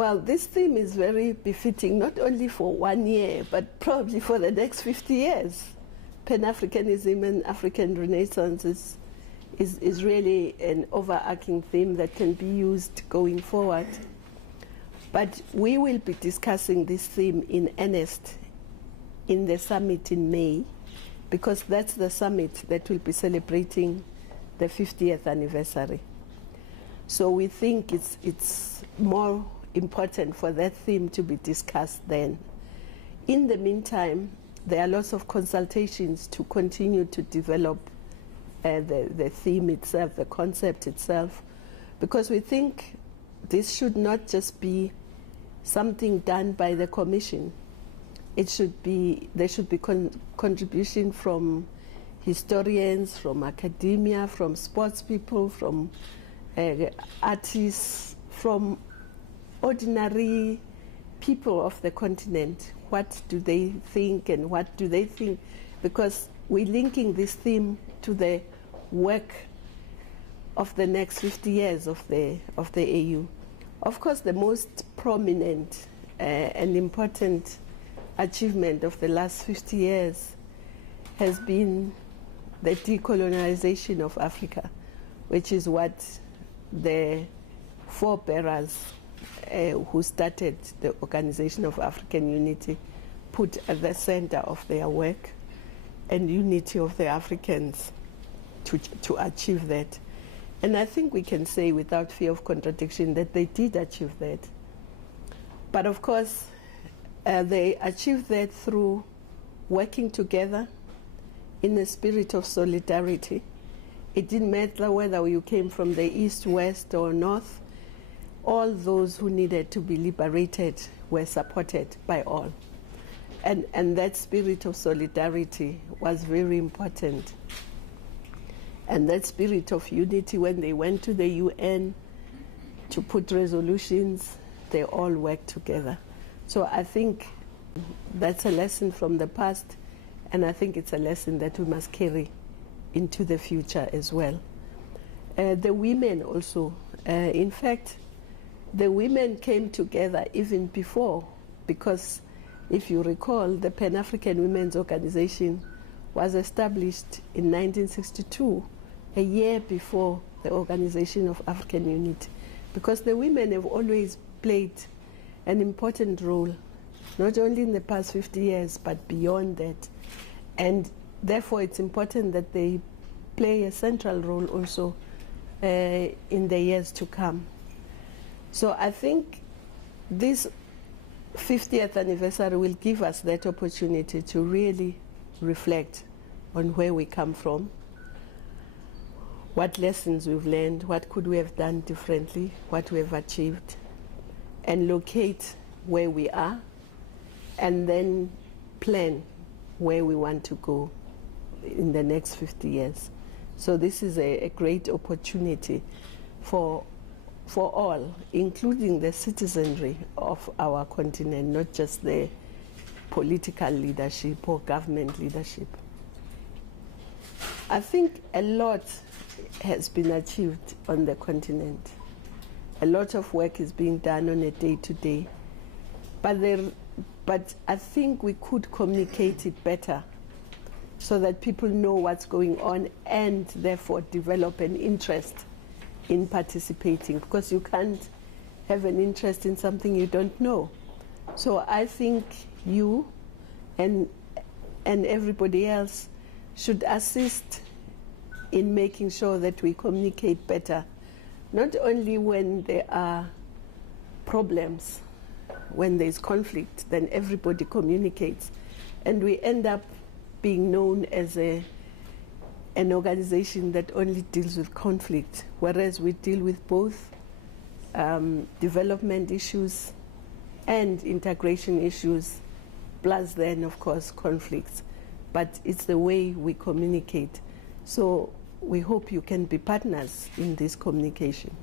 Well, this theme is very befitting, not only for 1 year, but probably for the next 50 years. Pan-Africanism and African Renaissance is really an overarching theme that can be used going forward. But we will be discussing this theme in earnest in the summit in May, because that's the summit that will be celebrating the 50th anniversary. So we think it's more important for that theme to be discussed then. In the meantime, there are lots of consultations to continue to develop the theme itself, the concept itself, because we think this should not just be something done by the Commission. There should be contribution from historians, from academia, from sports people, from artists, from ordinary people of the continent. What do they think, and what do they think? Because we're linking this theme to the work of the next 50 years of the AU. Of course, the most prominent and important achievement of the last 50 years has been the decolonization of Africa, which is what the forebearers who started the Organization of African Unity put at the center of their work, and unity of the Africans to achieve that. And I think we can say without fear of contradiction that they did achieve that. But of course, they achieved that through working together in a spirit of solidarity. It didn't matter whether you came from the east, west, or north. All those who needed to be liberated were supported by all. And that spirit of solidarity was very important. And that spirit of unity, when they went to the UN to put resolutions, they all worked together. So I think that's a lesson from the past, and I think it's a lesson that we must carry into the future as well. The women also, in fact, the women came together even before, because if you recall, the Pan-African Women's Organization was established in 1962, a year before the Organization of African Unity, because the women have always played an important role, not only in the past 50 years, but beyond that. And therefore, it's important that they play a central role also in the years to come. So I think this 50th anniversary will give us that opportunity to really reflect on where we come from, what lessons we've learned, what could we have done differently, what we have achieved, and locate where we are, and then plan where we want to go in the next 50 years. So this is a great opportunity for all, including the citizenry of our continent, not just the political leadership or government leadership. I think a lot has been achieved on the continent. A lot of work is being done on a day-to-day, but I think we could communicate it better so that people know what's going on and therefore develop an interest in participating, because you can't have an interest in something you don't know. So I think you and everybody else should assist in making sure that we communicate better, not only when there are problems, when there's conflict, then everybody communicates, and we end up being known as an organization that only deals with conflict, whereas we deal with both development issues and integration issues, plus then, of course, conflicts. But it's the way we communicate. So we hope you can be partners in this communication.